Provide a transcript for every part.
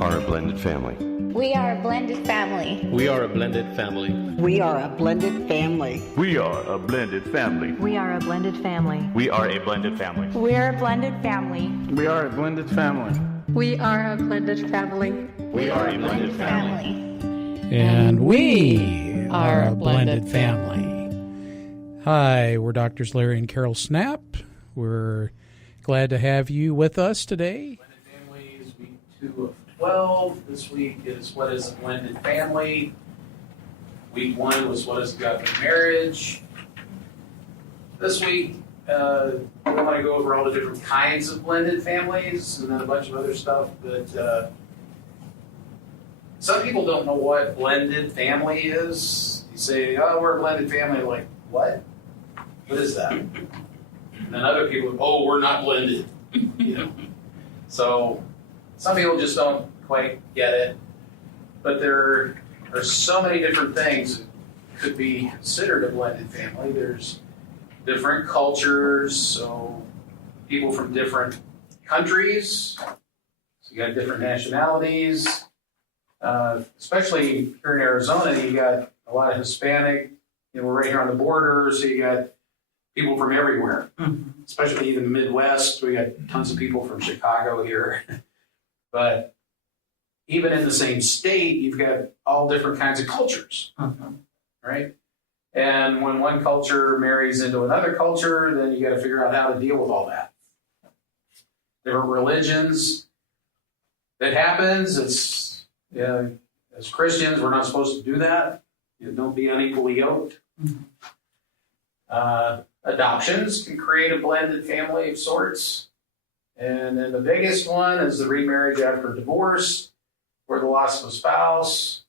are a blended family. We are a blended family. We are a blended family. We are a blended family. We are a blended family. We are a blended family. We are a blended family. We're a blended family. We are a blended family. We are a blended family. We are a blended family. And we are a blended family. Hi, we're Doctors Larry and Carol Snap. We're glad to have you with us today. Blended families, week 2 of 12. This week is what is a blended family. Week 1 was what is a godly marriage. This week, we want to go over all the different kinds of blended families and then a bunch of other stuff. But some people don't know what blended family is. You say, oh, we're a blended family. Like, what? What is that? And then other people, oh, we're not blended. You know. So some people just don't quite get it. But there are so many different things that could be considered a blended family. There's different cultures, so people from different countries. So you got different nationalities. Especially here in Arizona, you got a lot of Hispanic. You know, we're right here on the border, so you got people from everywhere. Mm-hmm. Especially even the Midwest, we got tons of people from Chicago here. But even in the same state, you've got all different kinds of cultures, right? And when one culture marries into another culture, then you got to figure out how to deal with all that. Different religions. That happens. It's as Christians, we're not supposed to do that. Don't be unequally yoked. Adoptions can create a blended family of sorts. And then the biggest one is the remarriage after divorce or the loss of a spouse.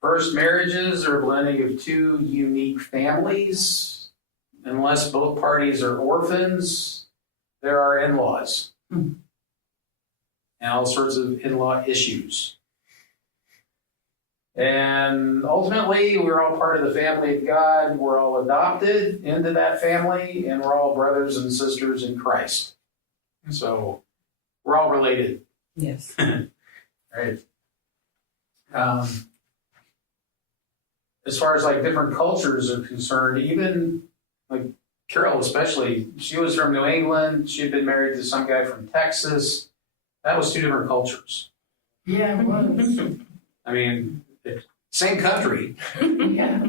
First marriages are a blending of two unique families. Unless both parties are orphans, there are in-laws. And all sorts of in-law issues. And ultimately, we're all part of the family of God. We're all adopted into that family, and we're all brothers and sisters in Christ. So we're all related. Yes. Right. As far as like different cultures are concerned, even like Carol especially, she was from New England. She'd been married to some guy from Texas. That was two different cultures. Yeah, it was. I mean, same country, Yeah.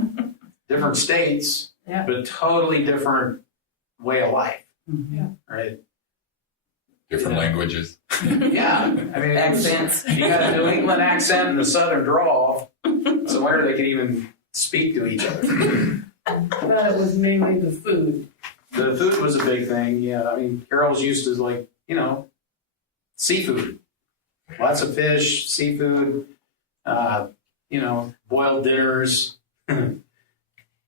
different states, Yeah. but totally different way of life. Yeah. Right? Different languages. Yeah. I mean, Accents. You got a New England accent and a Southern drawl. So I wonder they could even speak to each other. But it was mainly the food. The food was a big thing. Yeah. I mean, Carol's used to like, seafood. Lots of fish, seafood, boiled dinners. Down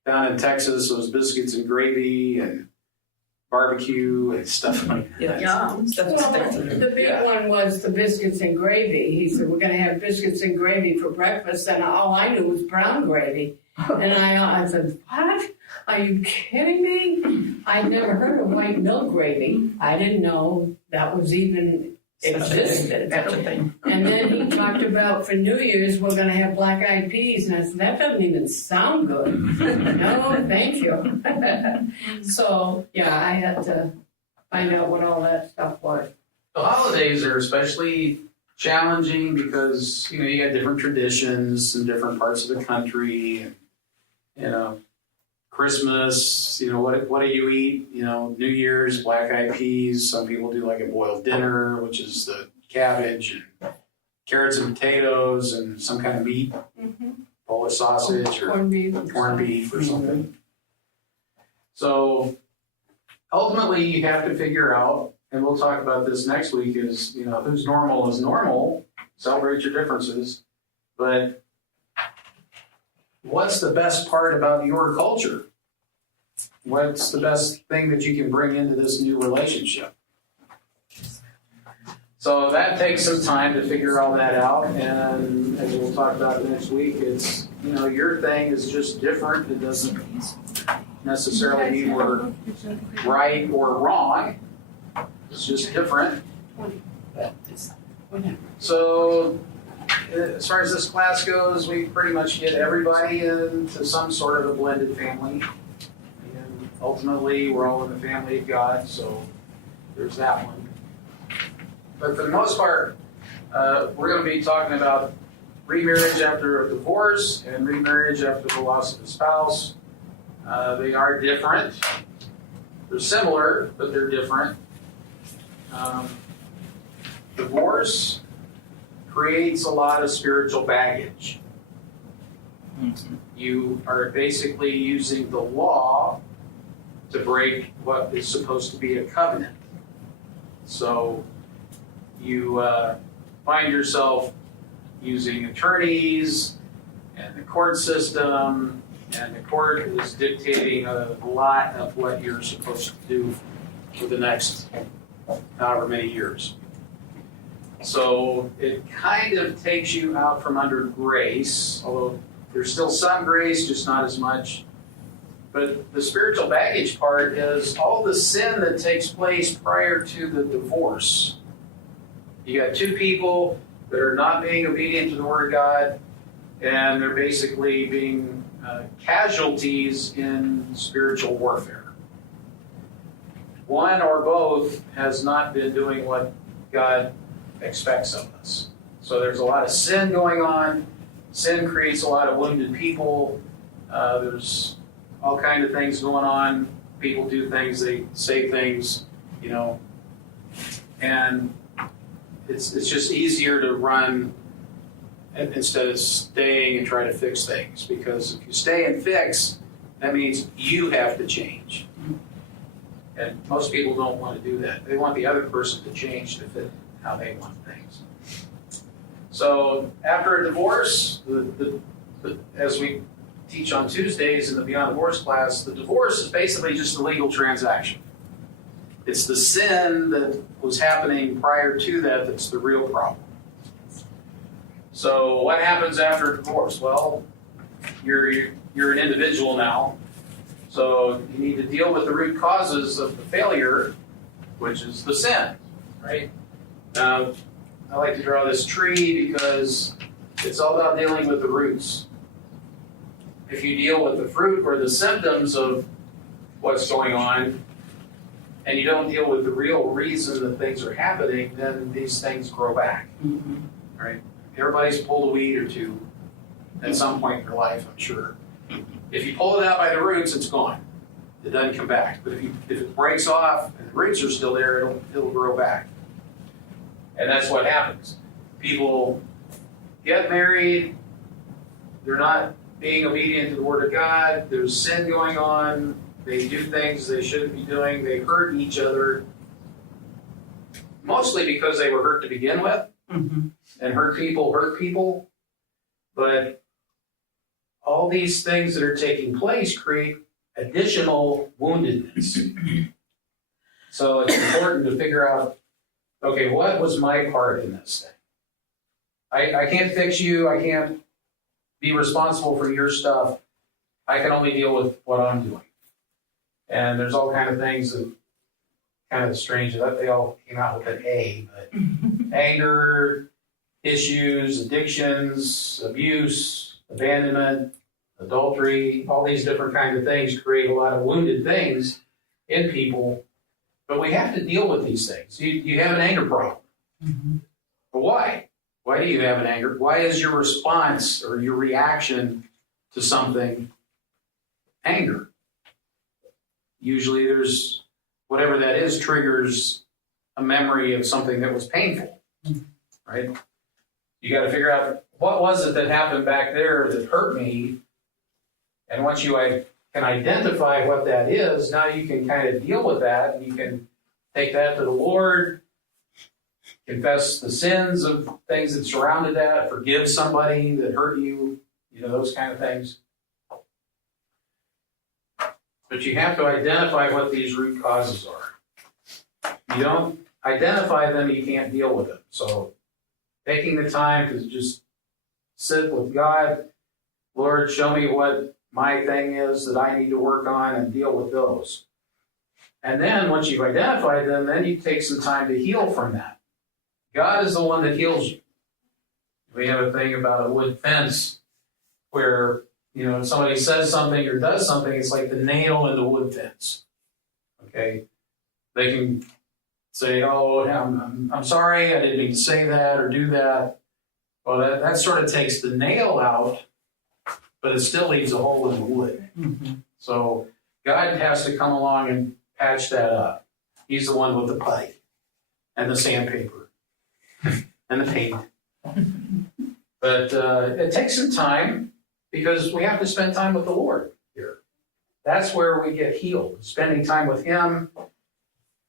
in Texas, those biscuits and gravy and barbecue and stuff like that. Yeah. The big one was the biscuits and gravy. He said, we're going to have biscuits and gravy for breakfast. And all I knew was brown gravy. And I said, what? Are you kidding me? I'd never heard of white milk gravy. I didn't know that was even existed. That's a thing. And then he talked about for New Year's, we're going to have black-eyed peas. And I said, that doesn't even sound good. No, thank you. So, yeah, I had to find out what all that stuff was. The holidays are especially challenging because, you got different traditions in different parts of the country. And, Christmas, what do you eat? New Year's, black-eyed peas. Some people do like a boiled dinner, which is the cabbage and carrots and potatoes and some kind of meat, Polish sausage or corned beef or something. So ultimately, you have to figure out, and we'll talk about this next week, is, who's normal is normal. Celebrate your differences. But what's the best part about your culture? What's the best thing that you can bring into this new relationship? So that takes some time to figure all that out. And as we'll talk about next week, it's, your thing is just different. It doesn't necessarily mean we're right or wrong. It's just different. So, as far as this class goes, we pretty much get everybody into some sort of a blended family. And ultimately, we're all in the family of God, so there's that one. But for the most part, we're going to be talking about remarriage after a divorce and remarriage after the loss of a spouse. They are different. They're similar, but they're different. Divorce creates a lot of spiritual baggage. You are basically using the law to break what is supposed to be a covenant. So you find yourself using attorneys and the court system, and the court is dictating a lot of what you're supposed to do for the next however many years. So it kind of takes you out from under grace, although there's still some grace, just not as much. But the spiritual baggage part is all the sin that takes place prior to the divorce. You got two people that are not being obedient to the Word of God, and they're basically being casualties in spiritual warfare. One or both has not been doing what God expects of us. So there's a lot of sin going on. Sin creates a lot of wounded people. There's all kinds of things going on. People do things, they say things, and it's just easier to run instead of staying and try to fix things. Because if you stay and fix, that means you have to change. And most people don't want to do that. They want the other person to change to fit how they want things. So after a divorce, as we teach on Tuesdays in the Beyond Divorce class, the divorce is basically just a legal transaction. It's the sin that was happening prior to that that's the real problem. So what happens after a divorce? Well, you're an individual now, so you need to deal with the root causes of the failure, which is the sin, right? Now, I like to draw this tree because it's all about dealing with the roots. If you deal with the fruit or the symptoms of what's going on, and you don't deal with the real reason that things are happening, then these things grow back. Right? Everybody's pulled a weed or two at some point in their life, I'm sure. If you pull it out by the roots, it's gone. It doesn't come back. But if it breaks off and the roots are still there, it'll grow back. And that's what happens. People get married, they're not being obedient to the Word of God, there's sin going on, they do things they shouldn't be doing, they hurt each other, mostly because they were hurt to begin with, and hurt people, but all these things that are taking place create additional woundedness. So it's important to figure out, okay, what was my part in this thing? I can't fix you, I can't be responsible for your stuff, I can only deal with what I'm doing. And there's all kinds of things that kind of strange that they all came out with an A, but anger, issues, addictions, abuse, abandonment, adultery, all these different kinds of things create a lot of wounded things in people. But we have to deal with these things. You have an anger problem. But why? Why do you have an anger? Why is your response or your reaction to something anger? Usually there's, whatever that is, triggers a memory of something that was painful, right? You got to figure out, what was it that happened back there that hurt me? And once you can identify what that is, now you can kind of deal with that, and you can take that to the Lord, confess the sins of things that surrounded that, forgive somebody that hurt you, those kind of things. But you have to identify what these root causes are. You don't identify them, you can't deal with them. So taking the time to just sit with God, Lord, show me what my thing is that I need to work on, and deal with those. And then once you've identified them, then you take some time to heal from that. God is the one that heals you. We have a thing about a wood fence where, if somebody says something or does something, it's like the nail in the wood fence. Okay? They can say, oh, I'm sorry, I didn't mean to say that or do that. Well, that sort of takes the nail out, but it still leaves a hole in the wood. Mm-hmm. So God has to come along and patch that up. He's the one with the putty and the sandpaper and the paint. But it takes some time because we have to spend time with the Lord here. That's where we get healed, spending time with Him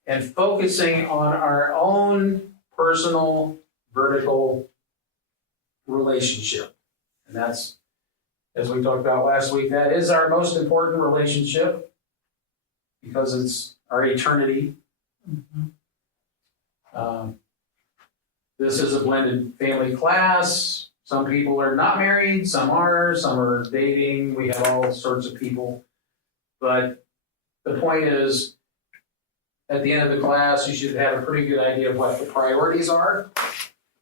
and focusing on our own personal vertical relationship. And that's, as we talked about last week, that is our most important relationship because it's our eternity. This is a blended family class. Some people are not married, some are dating. We have all sorts of people. But the point is, at the end of the class, you should have a pretty good idea of what the priorities are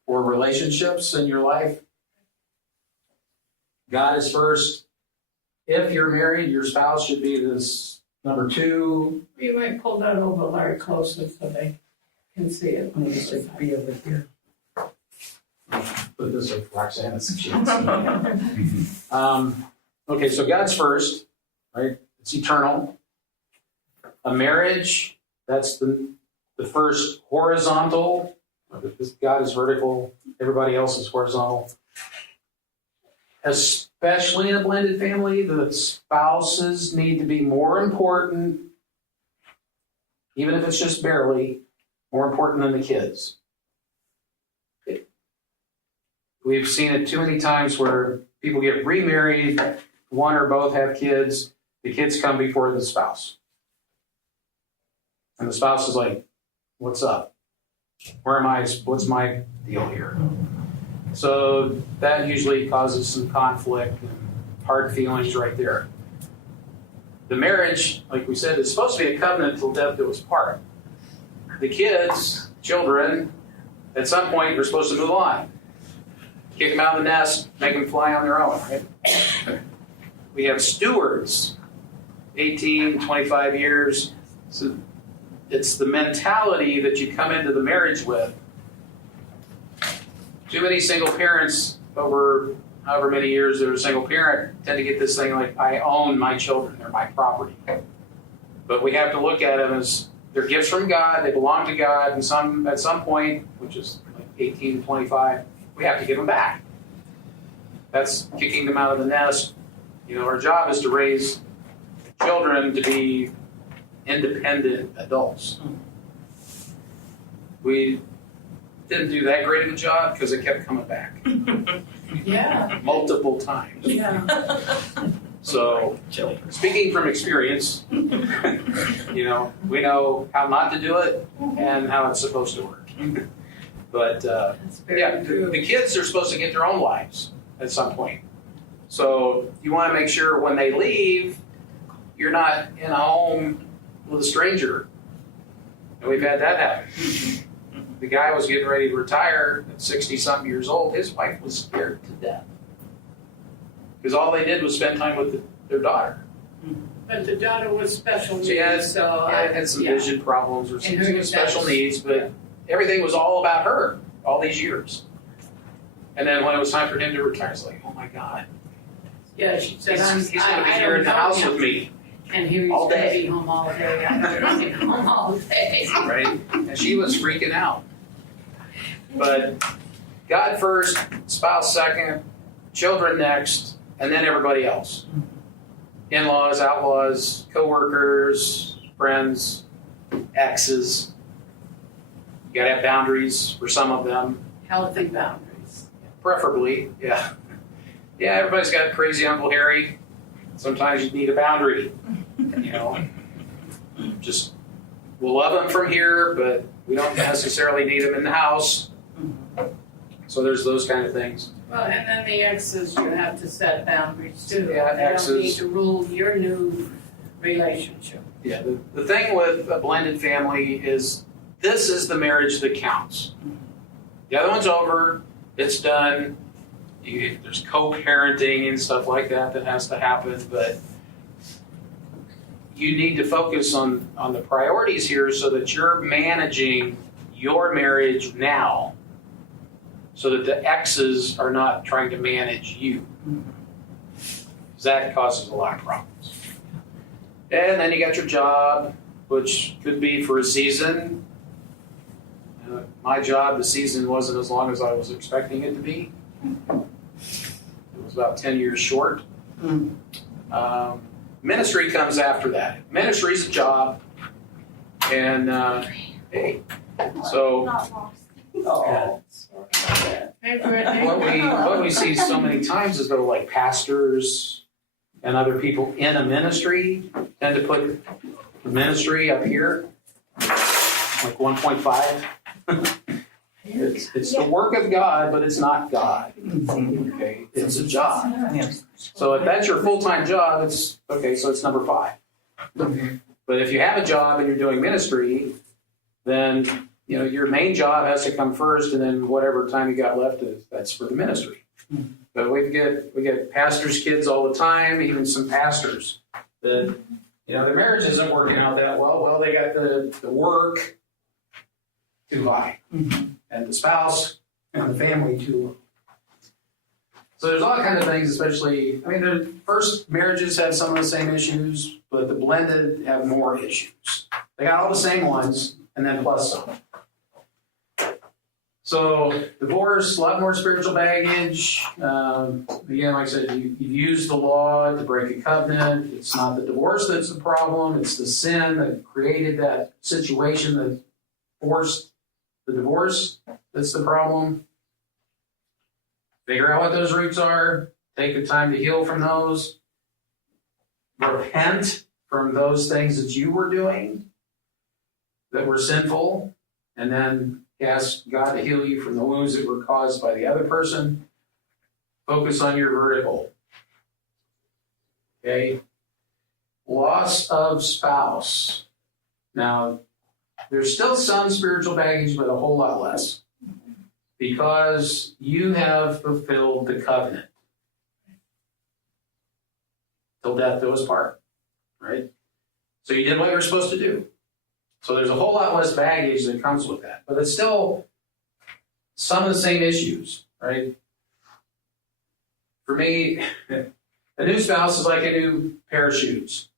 for relationships in your life. God is first. If you're married, your spouse should be this number 2. You might pull that over Larry closer so they can see it. Maybe it should be over here. Put this with Roxanne. Okay, so God's first, right? It's eternal. A marriage, that's the first horizontal. God is vertical. Everybody else is horizontal. Especially in a blended family, the spouses need to be more important, even if it's just barely, more important than the kids. We've seen it too many times where people get remarried, one or both have kids, the kids come before the spouse. And the spouse is like, what's up? Where am I? What's my deal here? So that usually causes some conflict and hard feelings right there. The marriage, like we said, is supposed to be a covenant till death do us part. The kids, children, at some point are supposed to move on. Kick them out of the nest, make them fly on their own, right? We have stewards, 18, 25 years. So it's the mentality that you come into the marriage with. Too many single parents over however many years they're a single parent tend to get this thing like, I own my children, they're my property. But we have to look at them as they're gifts from God, they belong to God, and at some point, which is like 18, 25, we have to give them back. That's kicking them out of the nest. Our job is to raise children to be independent adults. We didn't do that great of a job because it kept coming back. Yeah. Multiple times. Yeah. So, speaking from experience, we know how not to do it and how it's supposed to work. But the kids are supposed to get their own lives at some point. So you want to make sure when they leave, you're not in a home with a stranger. And we've had that happen. The guy was getting ready to retire at 60-something years old. His wife was scared to death. Because all they did was spend time with their daughter. But the daughter was special needs. She had some vision problems or some special needs, but everything was all about her all these years. And then when it was time for him to retire, it's like, oh my God. Yeah, she said, He's going to be here in the house with me. And he was all going to day. be home all day. I'm going to be home all day. Right? And she was freaking out. But God first, spouse second, children next, and then everybody else. In-laws, outlaws, co-workers, friends, exes. You got to have boundaries for some of them. Healthy boundaries. Preferably, yeah. Yeah, everybody's got crazy Uncle Harry. Sometimes you need a boundary. Just, we'll love them from here, but we don't necessarily need them in the house. So there's those kind of things. Well, and then the exes, you have to set boundaries too. Yeah, they exes. don't need to rule your new relationship. Yeah, the thing with a blended family is this is the marriage that counts. The other one's over. It's done. There's co-parenting and stuff like that has to happen, but you need to focus on the priorities here so that you're managing your marriage now so that the exes are not trying to manage you. Because that causes a lot of problems. And then you got your job, which could be for a season. My job, the season wasn't as long as I was expecting it to be. It was about 10 years short. Ministry comes after that. Ministry is a job. And, so what we see so many times is though, like pastors and other people in a ministry tend to put ministry up here, like 1.5. It's the work of God, but it's not God. Okay, it's a job. So if that's your full-time job, it's okay. So it's number 5. But if you have a job and you're doing ministry, then your main job has to come first, and then whatever time you got left that's for the ministry. But we get pastors' kids all the time, even some pastors that their marriage isn't working out that well. Well, they got the work too high, and the spouse and the family too low. So there's all kinds of things, especially, the first marriages have some of the same issues, but the blended have more issues. They got all the same ones, and then plus some. So divorce, a lot more spiritual baggage. Again, like I said, you've used the law to break a covenant. It's not the divorce that's the problem. It's the sin that created that situation that forced the divorce that's the problem. Figure out what those roots are. Take the time to heal from those. Repent from those things that you were doing that were sinful. And then ask God to heal you from the wounds that were caused by the other person. Focus on your vertical. Okay. Loss of spouse. Now, there's still some spiritual baggage, but a whole lot less. Because you have fulfilled the covenant. Till death do us part. Right? So you did what you were supposed to do. So there's a whole lot less baggage that comes with that. But it's still some of the same issues, right? For me, a new spouse is like a new pair of shoes.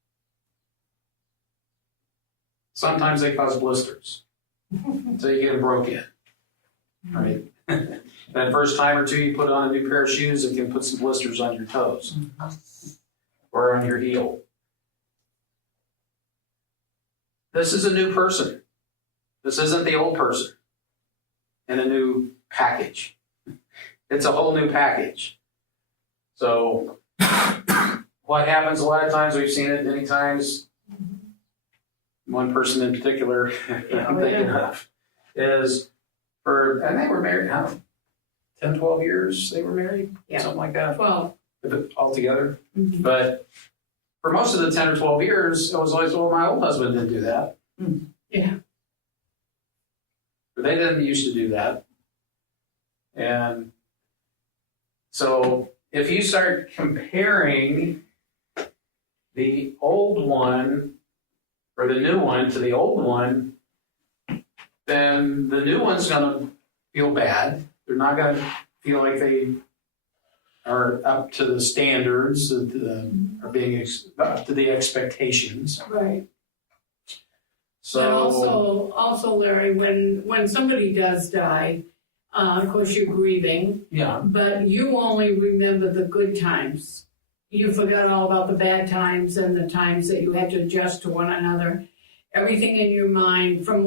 Sometimes they cause blisters until you get them broke in, right? That first time or two you put on a new pair of shoes, it can put some blisters on your toes or on your heel. This is a new person. This isn't the old person in a new package. It's a whole new package. So what happens a lot of times, we've seen it many times, one person in particular I'm thinking of is and they were married, 10, 12 years they were married? Yeah. Something like that? 12. Altogether. But for most of the 10 or 12 years, it was always, well, my old husband didn't do that. Yeah. But they didn't used to do that. And so if you start comparing the old one or the new one to the old one, then the new one's going to feel bad. They're not going to feel like they are up to the standards that are being up to the expectations. Right. So And also, Larry, when somebody does die, of course you're grieving, yeah, but you only remember the good times. You forgot all about the bad times and the times that you had to adjust to one another. Everything in your mind from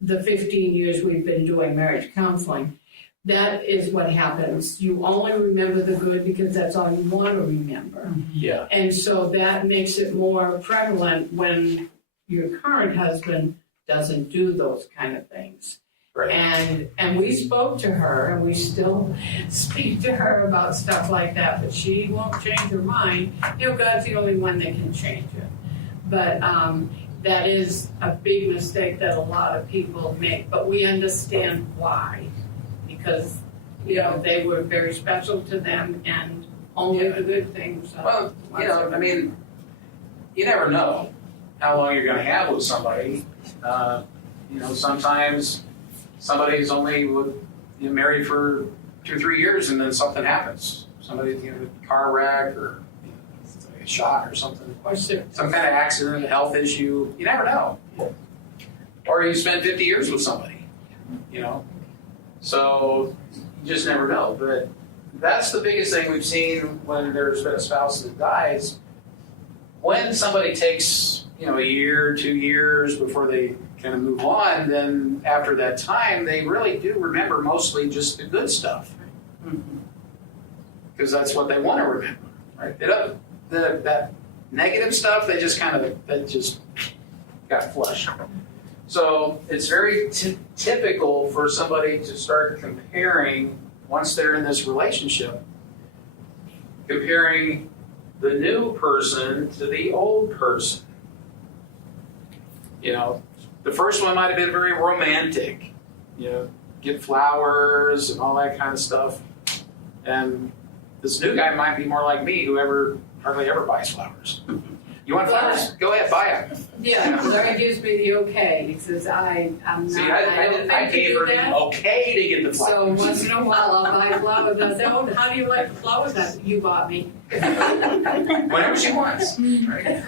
the 15 years we've been doing marriage counseling, that is what happens. You only remember the good because that's all you want to remember. yeah, And so that makes it more prevalent when your current husband doesn't do those kind of things. right. And we spoke to her, and we still speak to her about stuff like that, but she won't change her mind. God's the only one that can change it. But that is a big mistake that a lot of people make, but we understand why. because, you know, they were very special to them and only the good things. Well, you know, I mean, you never know how long you're going to have with somebody. You know, sometimes somebody's only married for 2 or 3 years, and then something happens. Somebody, you know, a car wreck or a shot or something, Or sick. some kind of accident, a health issue. You never know. Or you spend 50 years with somebody, you know. So you just never know. But that's the biggest thing we've seen when there's been a spouse that dies. When somebody takes, you know, a year, 2 years before they kind of move on, then after that time, they really do remember mostly just the good stuff. Because that's what they want to remember, right? They don't, that negative stuff, they just that just got flushed. So it's very typical for somebody to start comparing, once they're in this relationship, comparing the new person to the old person. You know, the first one might have been very romantic, you know, get flowers and all that kind of stuff. And this new guy might be more like me, who hardly ever buys flowers. You want flowers? Go ahead, buy them. Yeah, Larry gives me the okay. He says, I'm not. See, I gave her the okay to get the So flowers. once in a while, I'll buy flowers. I say, oh, how do you like the flowers that you bought me? Whenever she wants. Right?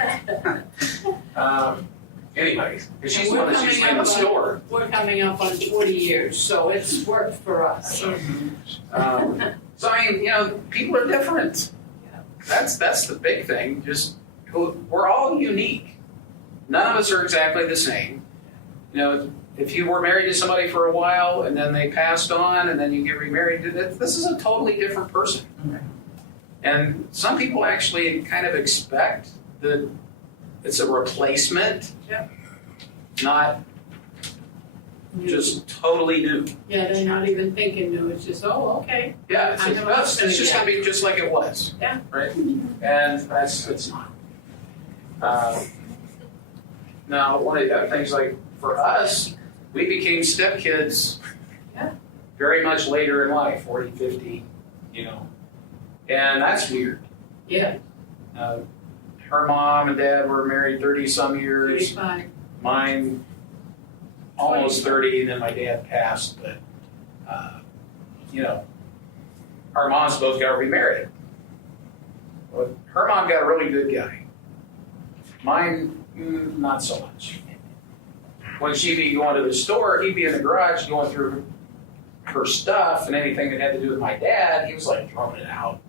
Anyway, because she's the one that's usually in the store. We're coming up on 40 years, so it's worked for us. So I mean, you know, people are different. That's the big thing. Just we're all unique. None of us are exactly the same. You know, if you were married to somebody for a while and then they passed on and then you get remarried, this is a totally different person. And some people actually kind of expect that it's a replacement, not just totally new. Yeah, they're not even thinking new. It's just, oh, okay. Yeah, it's just going to be just like it was. Yeah. Right? And it's not. Now, one of the other things, like for us, we became stepkids very much later in life, 40, 50, you know. And that's weird. Yeah. Her mom and dad were married 30-some years. 35. Mine, almost 30, and then my dad passed. But, you know, our moms both got remarried. Well, her mom got a really good guy. Mine, not so much. When she'd be going to the store, he'd be in the garage going through her stuff, and anything that had to do with my dad, he was like throwing it out.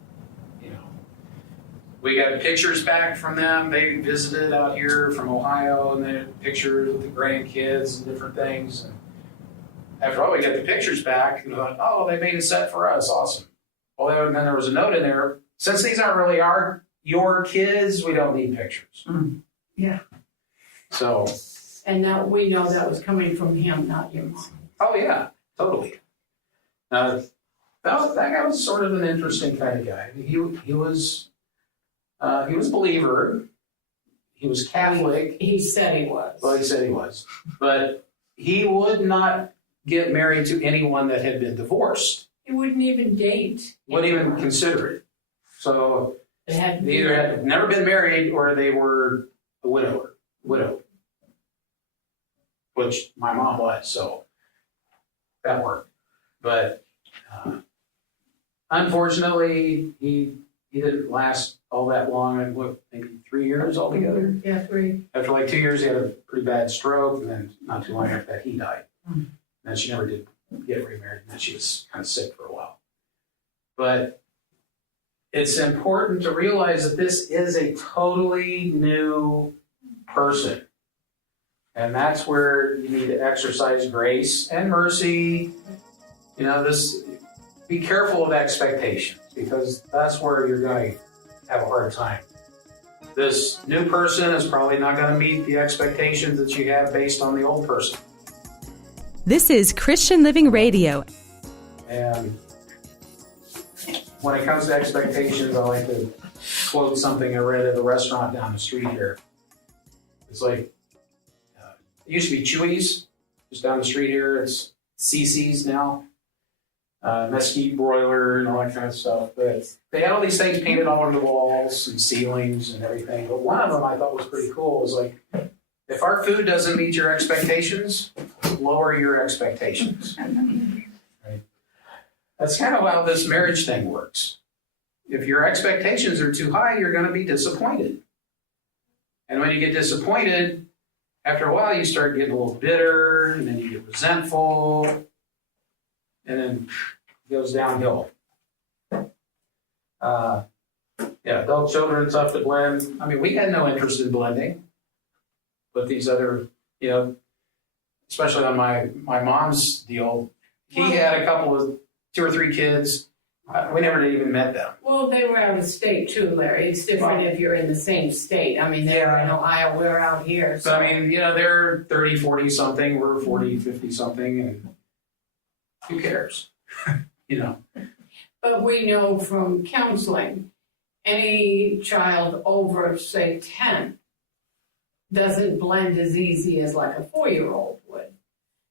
We got pictures back from them. They visited out here from Ohio, and they had pictures with the grandkids and different things. And after all, we got the pictures back, and we thought, oh, they made a set for us. Awesome. Well, and then there was a note in there. Since these aren't really your kids, we don't need pictures. Yeah. So. And now we know that was coming from him, not your mom. Oh, yeah, totally. That guy was sort of an interesting kind of guy. He was a believer. He was Catholic. He said he was. Well, he said he was. But he would not get married to anyone that had been divorced. He wouldn't even date. Wouldn't even consider it. So They either had never been married or they were a widow. Which my mom was, so that worked. But unfortunately, he didn't last all that long, and maybe 3 years altogether. Yeah, 3. After like 2 years, he had a pretty bad stroke, and then not too long after that, he died. And she never did get remarried, and then she was kind of sick for a while. But it's important to realize that this is a totally new person. And that's where you need to exercise grace and mercy. You know, be careful of expectations, because that's where you're going to have a hard time. This new person is probably not going to meet the expectations that you have based on the old person. This is Christian Living Radio. And when it comes to expectations, I like to quote something I read at a restaurant down the street here. It's like, it used to be Chewy's, just down the street here. It's CC's now. mesquite broiler and all that kind of stuff. But they had all these things painted all over the walls and ceilings and everything. But one of them I thought was pretty cool. Was like, if our food doesn't meet your expectations, lower your expectations. Right? That's kind of how this marriage thing works. If your expectations are too high, you're going to be disappointed. And when you get disappointed, after a while, you start getting a little bitter, and then you get resentful, and then it goes downhill. Adult children, tough to blend. I mean, we had no interest in blending, but these other, especially on my mom's deal, he had a couple of 2 or 3 kids. We never even met them. Well, they were out of state too, Larry. It's different if you're in the same state. I mean, they were in Ohio, we're out here. So, I mean, they're 30, 40 something, we're 40, 50 something, and who cares? But we know from counseling, any child over, say, 10 doesn't blend as easy as like a 4-year-old would.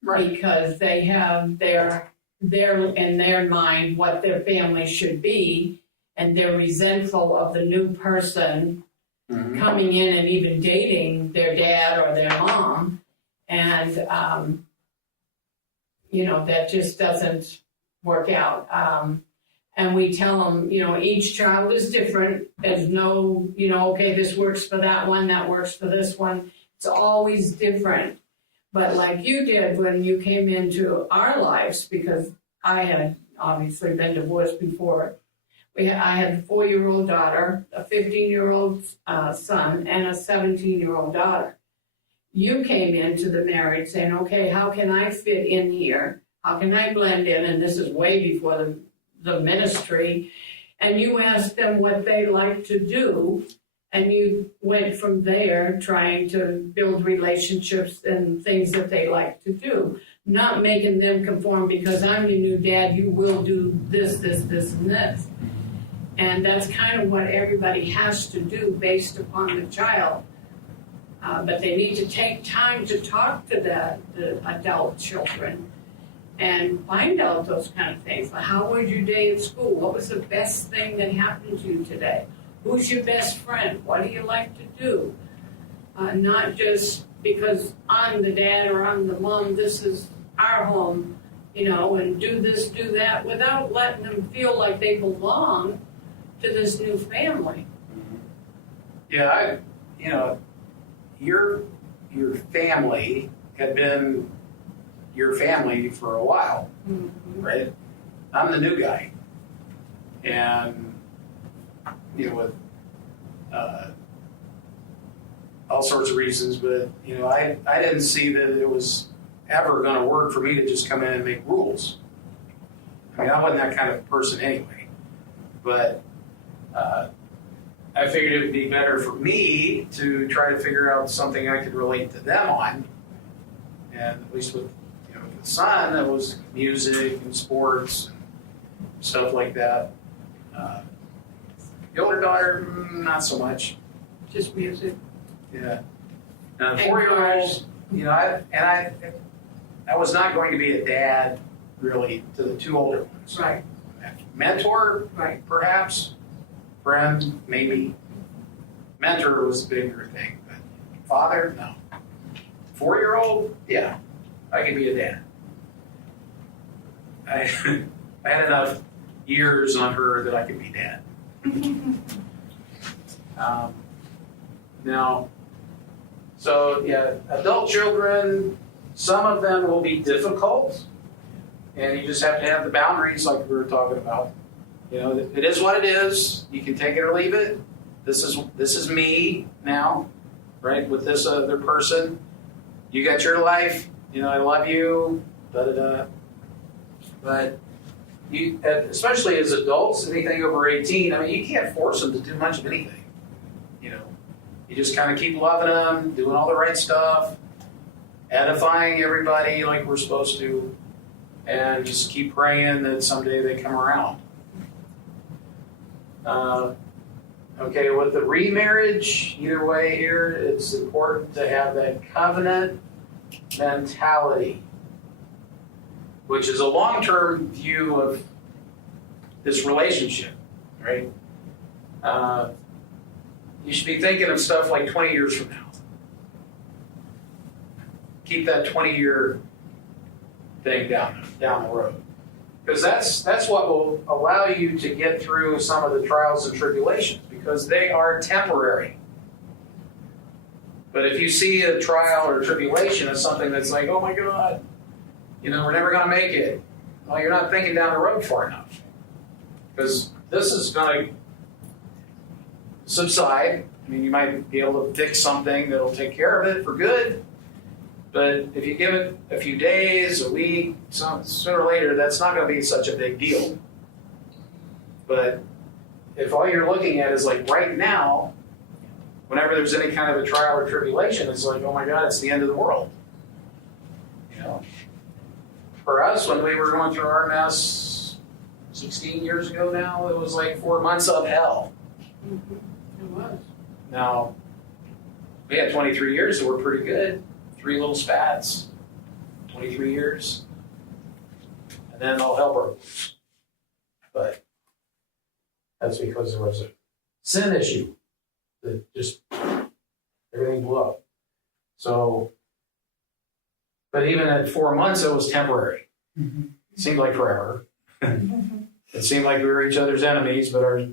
Right. Because they have their in their mind what their family should be, and they're resentful of the new person coming in and even dating their dad or their mom, and that just doesn't work out. And we tell them, each child is different. There's no, okay, this works for that one, that works for this one. It's always different. But like you did when you came into our lives, because I had obviously been divorced before. I had a 4-year-old daughter, a 15-year-old son, and a 17-year-old daughter. You came into the marriage saying, okay, how can I fit in here? How can I blend in? And this is way before the ministry. And you asked them what they like to do. And you went from there trying to build relationships and things that they like to do, not making them conform because I'm your new dad, you will do this, this, this, and this. And that's kind of what everybody has to do based upon the child. But they need to take time to talk to the adult children and find out those kind of things. Like, how was your day at school? What was the best thing that happened to you today? Who's your best friend? What do you like to do? Not just because I'm the dad or I'm the mom, this is our home, and do this, do that, without letting them feel like they belong to this new family. Yeah, your family had been your family for a while, right? I'm the new guy. And with all sorts of reasons, but I didn't see that it was ever going to work for me to just come in and make rules. I mean, I wasn't that kind of person anyway. But I figured it would be better for me to try to figure out something I could relate to them on. And at least with the son, it was music and sports and stuff like that. The older daughter, not so much. Just music. Yeah. Now the 4-year-old, I was not going to be a dad really to the 2 older ones. Right. Mentor, right? Perhaps. Friend, maybe. Mentor was the bigger thing, but father, no. 4-year-old, yeah, I could be a dad. I had enough years on her that I could be dad. Adult children, some of them will be difficult, and you just have to have the boundaries like we were talking about. It is what it is. You can take it or leave it. This is me now, right? With this other person, you got your life. I love you. But you, especially as adults, anything over 18, you can't force them to do much of anything. You just kind of keep loving them, doing all the right stuff, edifying everybody like we're supposed to, and just keep praying that someday they come around. With the remarriage, either way here, it's important to have that covenant mentality. which is a long-term view of this relationship, right? You should be thinking of stuff like 20 years from now. Keep that 20-year thing down the road. Because that's what will allow you to get through some of the trials and tribulations, because they are temporary. But if you see a trial or tribulation as something that's like, oh my God, we're never going to make it. Well, you're not thinking down the road far enough. Because this is going to subside. I mean, you might be able to fix something that'll take care of it for good. But if you give it a few days, a week, sooner or later, that's not going to be such a big deal. But if all you're looking at is like right now, whenever there's any kind of a trial or tribulation, it's like, oh my God, it's the end of the world. For us, when we were going through our mess 16 years ago now, it was like 4 months of hell. It was. Now, we had 23 years that were pretty good. 3 little spats, 23 years. And then all hell broke loose. But that's because there was a sin issue that just, everything blew up. So, but even at 4 months, it was temporary. It seemed like forever. It seemed like we were each other's enemies, but our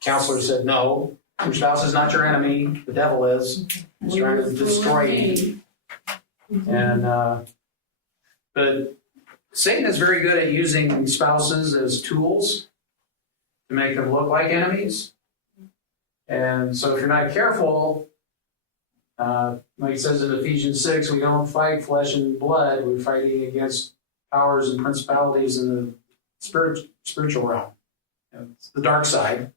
counselor said, no, your spouse is not your enemy. The devil is. He's trying to destroy you. And, but Satan is very good at using spouses as tools to make them look like enemies. And so if you're not careful, like it says in Ephesians 6, we don't fight flesh and blood. We're fighting against powers and principalities in the spiritual realm. It's the dark side.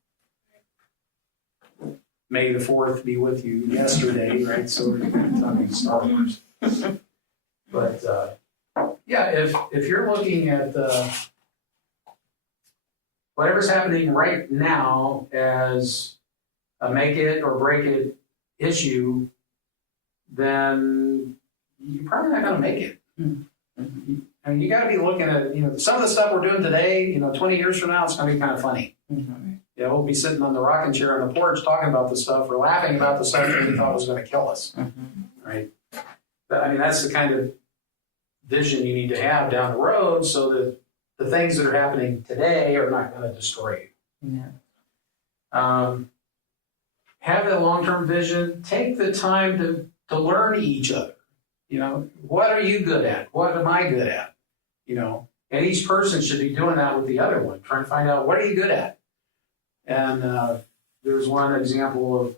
May the 4th be with you yesterday, right? So we're talking Star Wars. But if you're looking at whatever's happening right now as a make it or break it issue, then you're probably not going to make it. I mean, you got to be looking at some of the stuff we're doing today. 20 years from now, it's going to be kind of funny. We'll be sitting on the rocking chair on the porch talking about the stuff or laughing about the stuff that we thought was going to kill us, right? But, I mean, that's the kind of vision you need to have down the road so that the things that are happening today are not going to destroy you. Have that long-term vision. Take the time to learn each other. What are you good at? What am I good at? And each person should be doing that with the other one, trying to find out, what are you good at? And there's one example of,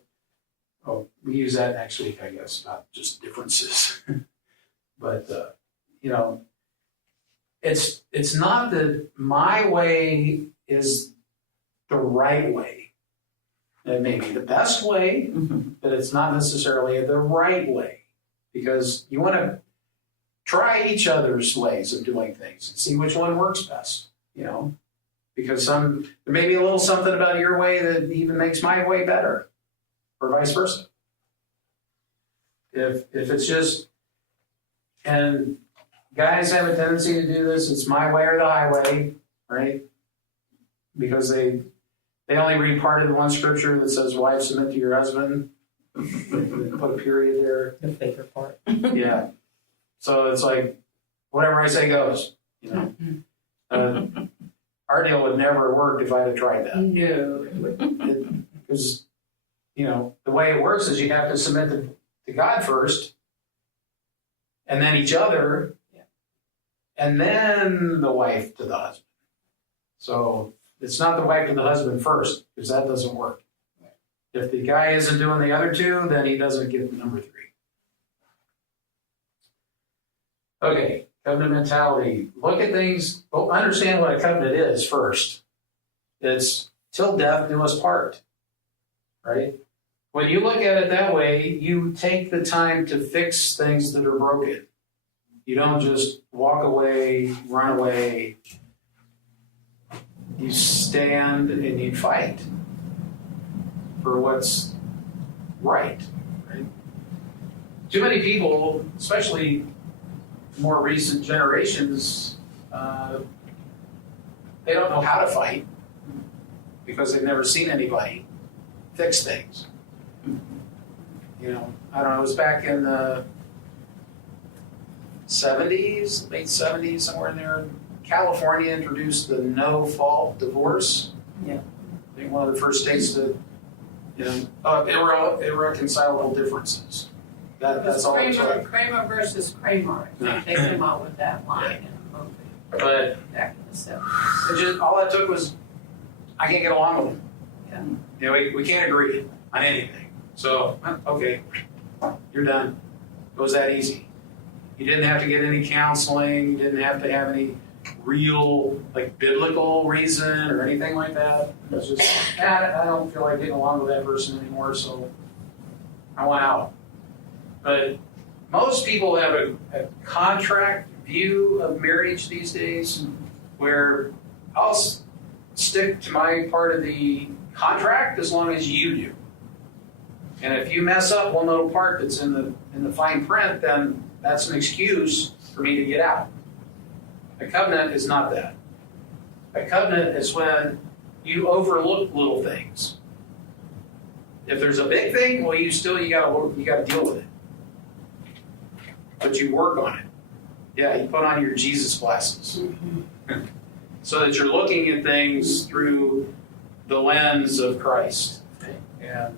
we use that next week, I guess, not just differences. But, it's not that my way is the right way. It may be the best way, but it's not necessarily the right way. Because you want to try each other's ways of doing things and see which one works best, because there may be a little something about your way that even makes my way better, or vice versa. If it's just, and guys have a tendency to do this, it's my way or the highway, right? Because they only read part of the one scripture that says, wives, submit to your husband. Put a period there. The favorite part. Yeah. So it's like, whatever I say goes, Our deal would never have worked if I'd have tried that. No. Because, the way it works is you have to submit to God first, and then each other, and then the wife to the husband. So it's not the wife to the husband first, because that doesn't work. If the guy isn't doing the other two, then he doesn't get number 3. Okay, covenant mentality. Look at things, understand what a covenant is first. It's till death do us part, right? When you look at it that way, you take the time to fix things that are broken. You don't just walk away, run away. You stand and you fight for what's right? Too many people, especially more recent generations, They don't know how to fight because they've never seen anybody fix things. You know, I don't know, it was back in the 70s, late 70s, somewhere in there. California introduced the no-fault divorce. Yeah. I think one of the first states to, you know, irreconcilable differences. That's all it took. Kramer versus Kramer. I think they came out with that line in the movie But back in the 70s. it just, all that took was, I can't get along with them. Yeah. You know, we can't agree on anything. So, okay, you're done. It was that easy. You didn't have to get any counseling. You didn't have to have any real, like, biblical reason or anything like that. It was just, I don't feel like getting along with that person anymore, so I want out. But most people have a contract view of marriage these days where I'll stick to my part of the contract as long as you do. And if you mess up one little part that's in the fine print, then that's an excuse for me to get out. A covenant is not that. A covenant is when you overlook little things. If there's a big thing, well, you gotta deal with it. But you work on it. Yeah, you put on your Jesus glasses. So that you're looking at things through the lens of Christ. And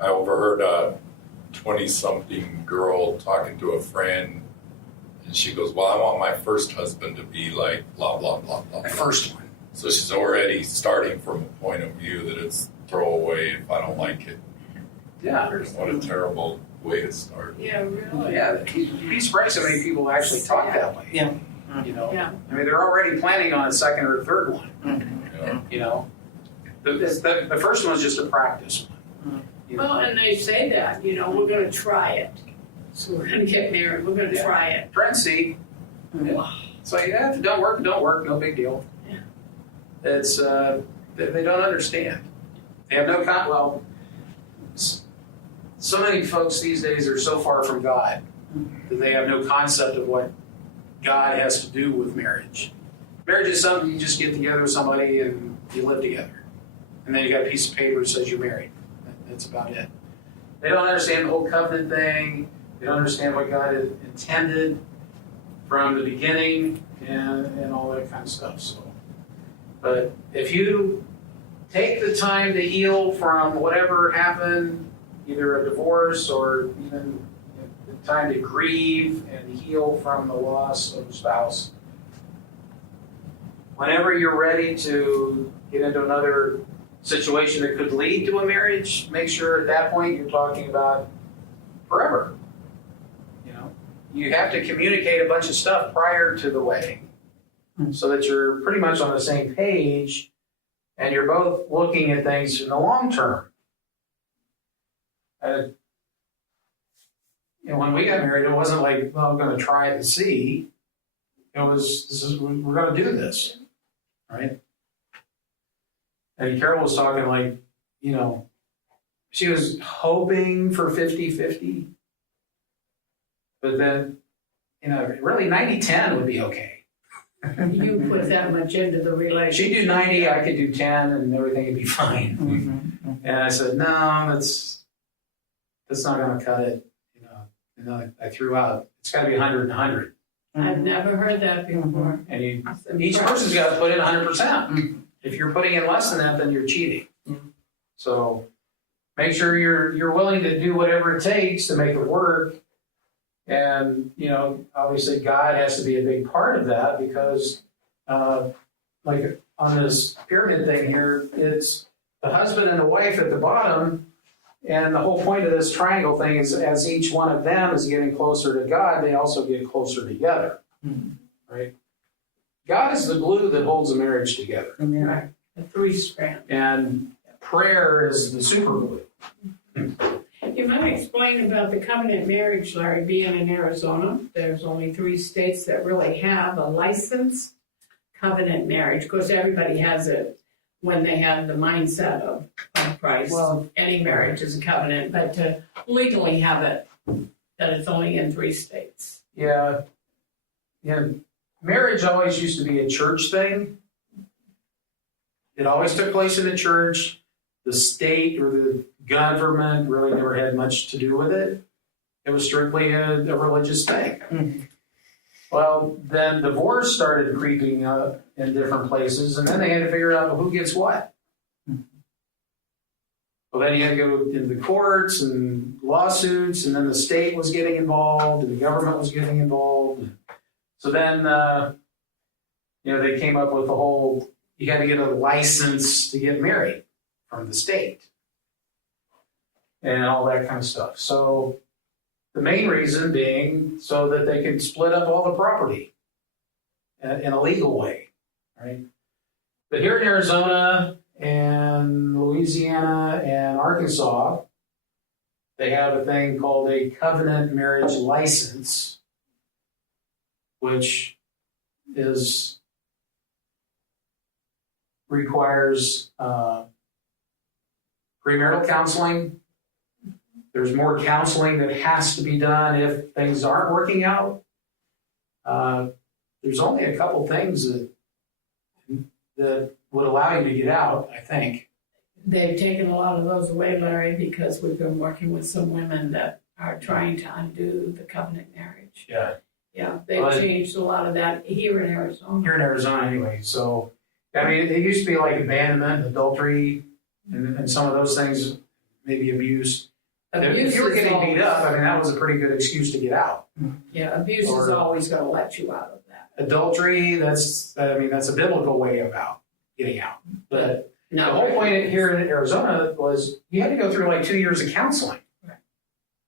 I overheard a 20-something girl talking to a friend, and she goes, well, I want my first husband to be like blah, blah, blah, blah. the first one. So she's already starting from a point of view that it's throwaway if I don't like it. Yeah. What a terrible way to start. Yeah, really. Yeah, you'd be surprised how many people actually talk that way. Yeah. You know? Yeah. I mean, they're already planning on a second or third one. Yeah. You know? The first one's just a practice one. You know? Well, and they say that, you know, we're going to try it. So we're going to get married. We're going to try it. Frenzy. It's like, yeah, if it don't work, no big deal. Yeah. It's, they don't understand. They have no so many folks these days are so far from God that they have no concept of what God has to do with marriage. Marriage is something you just get together with somebody and you live together. And then you got a piece of paper that says you're married. That's about it. They don't understand the whole covenant thing. They don't understand what God had intended from the beginning and all that kind of stuff. So, but if you take the time to heal from whatever happened, either a divorce or even the time to grieve and heal from the loss of a spouse, whenever you're ready to get into another situation that could lead to a marriage, make sure at that point you're talking about forever. You know, you have to communicate a bunch of stuff prior to the wedding so that you're pretty much on the same page and you're both looking at things in the long term. You know, when we got married, it wasn't like, well, I'm going to try it and see. It was, we're going to do this, right? And Carol was talking like, you know, she was hoping for 50-50. But then, you know, really 90-10 would be okay. You put that much into the relationship. She'd do 90, I could do 10, and everything would be fine. And I said, no, that's not going to cut it. You know, I threw out, it's got to be 100 and 100. I've never heard that before. And each person's got to put in 100%. If you're putting in less than that, then you're cheating. So make sure you're willing to do whatever it takes to make it work. And, you know, obviously God has to be a big part of that because, like on this pyramid thing here, it's the husband and the wife at the bottom. And the whole point of this triangle thing is as each one of them is getting closer to God, they also get closer together. Right? God is the glue that holds a marriage together. Right. The three-strand. And prayer is the super glue. You might explain about the covenant marriage, Larry, being in Arizona. There's only 3 states that really have a licensed covenant marriage. Of course, everybody has it when they have the mindset of Christ. Well, any marriage is a covenant, but to legally have it, that it's only in 3 states. Yeah. marriage always used to be a church thing. It always took place in the church. The state or the government really never had much to do with it. It was strictly a religious thing. Mm-hmm. Well, then divorce started creeping up in different places, and then they had to figure out who gets what. Well, then you had to go into the courts and lawsuits, and then the state was getting involved, and the government was getting involved. So then, they came up with the whole, you had to get a license to get married from the state and all that kind of stuff. So the main reason being so that they could split up all the property in a legal way, right? But here in Arizona and Louisiana and Arkansas, they have a thing called a covenant marriage license, which requires premarital counseling. There's more counseling that has to be done if things aren't working out. There's only a couple things that would allow you to get out, I think. They've taken a lot of those away, Larry, because we've been working with some women that are trying to undo the covenant marriage. Yeah. Yeah, they've changed a lot of that here in Arizona. Here in Arizona, anyway. So, I mean, it used to be like abandonment, adultery, and some of those things, maybe abuse. If you were getting beat up, I mean, that was a pretty good excuse to get out. Yeah, abuse is always going to let you out of that. Adultery, that's a biblical way about getting out. But no, the whole point here in Arizona was you had to go through like 2 years of counseling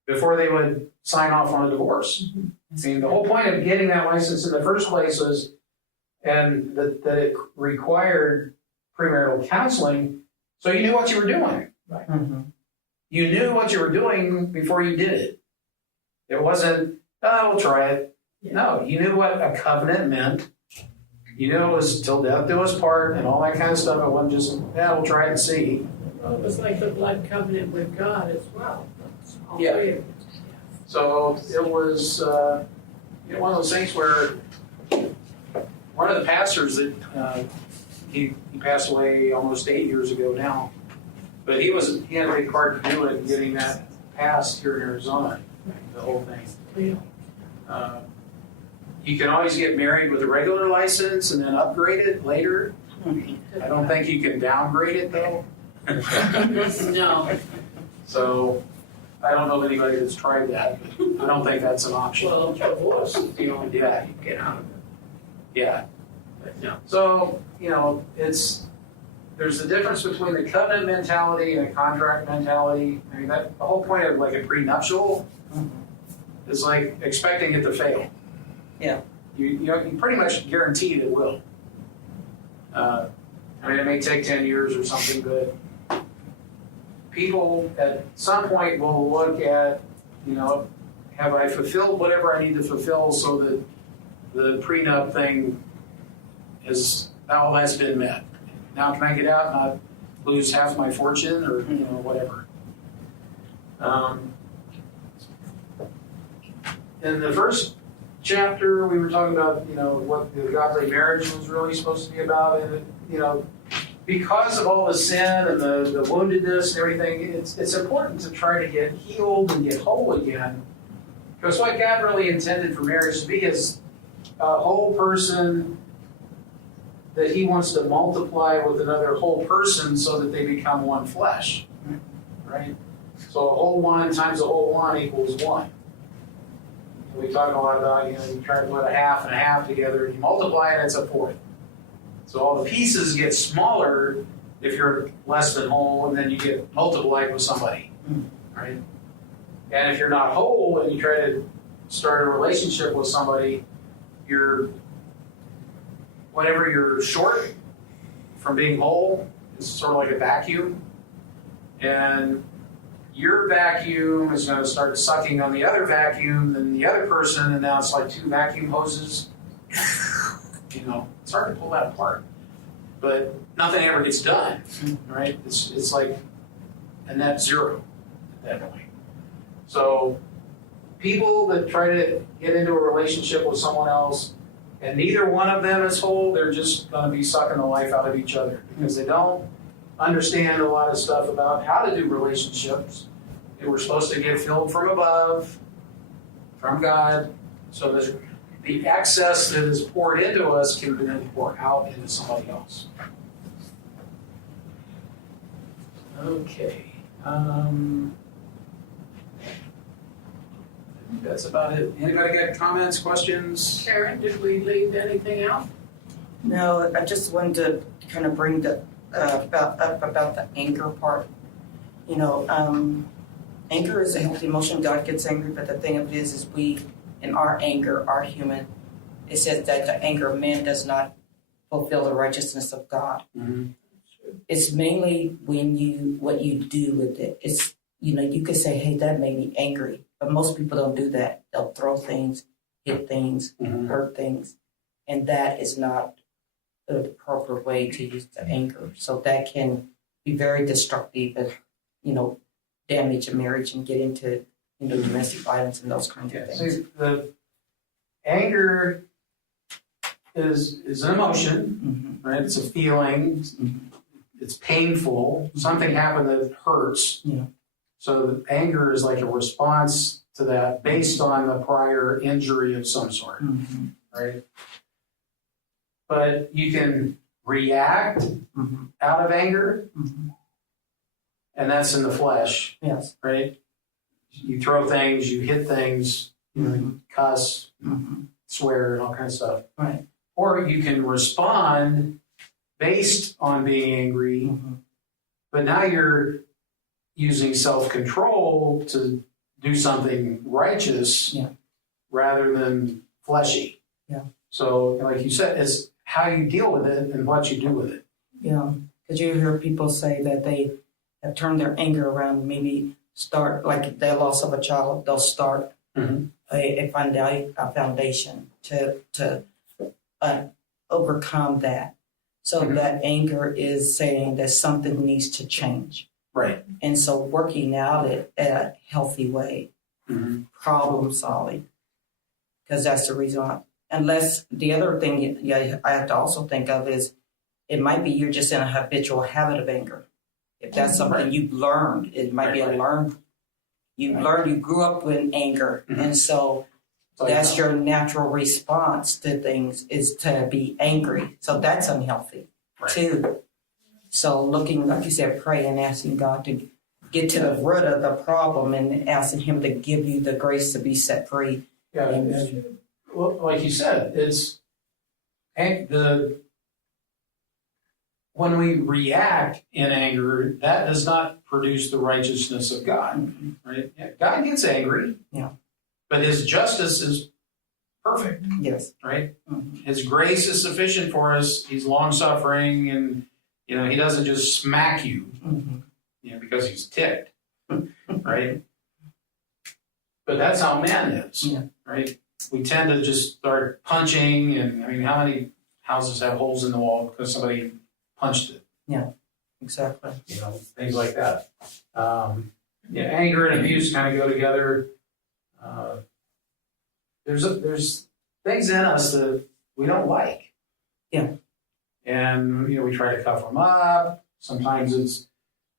before they would sign off on a divorce. Mm-hmm. I mean, the whole point of getting that license in the first place was, and that it required premarital counseling, so you knew what you were doing. Right. Mm-hmm. You knew what you were doing before you did it. It wasn't, we'll try it. Yeah. No, you knew what a covenant meant. You knew it was till death do us part and all that kind of stuff. It wasn't just, we'll try it and see. Well, it was like the blood covenant with God as well. All Yeah. three of them. So it was one of those things where one of the pastors that he passed away almost 8 years ago now, but he had a big part to do in getting that passed here in Arizona, the whole thing. You can always get married with a regular license and then upgrade it later. I don't think you can downgrade it though. No. So I don't know of anybody that's tried that, but I don't think that's an option. Well, divorce is the only way you get out of it. Yeah. But no. So, there's the difference between the covenant mentality and a contract mentality. I mean, the whole point of like a prenuptial is like expecting it to fail. Yeah. You pretty much guaranteed it will. I mean, it may take 10 years or something, but people at some point will look at, have I fulfilled whatever I need to fulfill so that the prenup thing all has been met. Now can I get out and not lose half my fortune or whatever. In the first chapter, we were talking about what the godly marriage was really supposed to be about, and because of all the sin and the woundedness and everything, it's important to try to get healed and get whole again. Because what God really intended for marriage to be is a whole person that He wants to multiply with another whole person so that they become one flesh, right? So a whole one times a whole one equals one. And we talk a lot about, you try to put a half and a half together, and you multiply it, it's a fourth. So all the pieces get smaller if you're less than whole, and then you get multiplied with somebody, right? And if you're not whole and you try to start a relationship with somebody, whatever you're short from being whole is sort of like a vacuum. And your vacuum is going to start sucking on the other vacuum, then the other person, and now it's like two vacuum hoses. It's hard to pull that apart. But nothing ever gets done, right? It's like a net zero at that point. So people that try to get into a relationship with someone else and neither one of them is whole, they're just going to be sucking the life out of each other because they don't understand a lot of stuff about how to do relationships. And we're supposed to get filled from above, from God, so that the excess that is poured into us can then pour out into somebody else. Okay. I think that's about it. Anybody got comments, questions? Sharon, did we leave anything out? No, I just wanted to kind of bring the about the anger part. You know, anger is a healthy emotion. God gets angry, but the thing of it is we, in our anger, are human. It says that the anger of man does not fulfill the righteousness of God. Mm-hmm. It's mainly what you do with it. It's, you know, you could say, hey, that made me angry. But most people don't do that. They'll throw things, hit things, hurt things. And that is not the proper way to use the anger. So that can be very destructive and, you know, damage a marriage and get into, you know, domestic violence and those kinds of things. See, the anger is an emotion, right? It's a feeling. It's painful. Something happened that hurts. Yeah. So the anger is like a response to that based on the prior injury of some sort, right? But you can react out of anger, and that's in the flesh, Yes. right? You throw things, you hit things, you cuss, swear, and all kinds of stuff. Right. Or you can respond based on being angry, but now you're using self-control to do something righteous rather than fleshy. Yeah. So, like you said, it's how you deal with it and what you do with it. Yeah. Because you hear people say that they have turned their anger around, maybe start, like the loss of a child, they'll start a foundation to overcome that. So that anger is saying that something needs to change. Right. And so working out it in a healthy way, problem solving, because that's the reason why. Unless the other thing I have to also think of is it might be you're just in a habitual habit of anger. If that's something you've learned, it might be a learned. You grew up with anger, and so that's your natural response to things is to be angry. So that's unhealthy too. So looking, like you said, praying, asking God to get to the root of the problem and asking Him to give you the grace to be set free. Yeah, and well, like you said, it's when we react in anger, that does not produce the righteousness of God, right? Yeah, God gets angry, but His justice is perfect, right? His grace is sufficient for us. He's long-suffering, and He doesn't just smack you, because He's ticked, right? But that's how man is, right? We tend to just start punching, and I mean, how many houses have holes in the wall because somebody punched it? Yeah, exactly. Things like that. Anger and abuse kind of go together. There's things in us that we don't like. Yeah. And we try to cover them up. Sometimes it's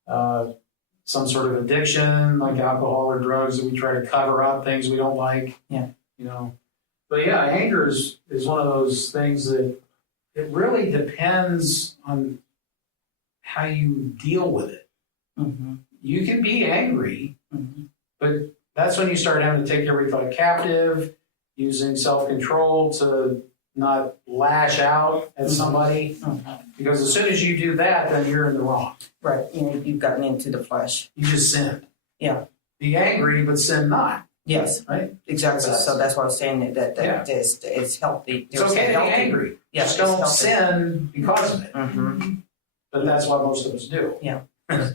some sort of addiction, like alcohol or drugs, that we try to cover up things we don't like. Yeah. But anger is one of those things that it really depends on how you deal with it. You can be angry, but that's when you start having to take every thought captive, using self-control to not lash out at somebody. Because as soon as you do that, then you're in the wrong. Right. You've gotten into the flesh. You just sinned. Yeah. Be angry, but sin not. Yes. Right? Exactly. So that's what I was saying, that it's healthy. It's okay to be angry. Just don't sin because of it. But that's what most of us do. Yeah.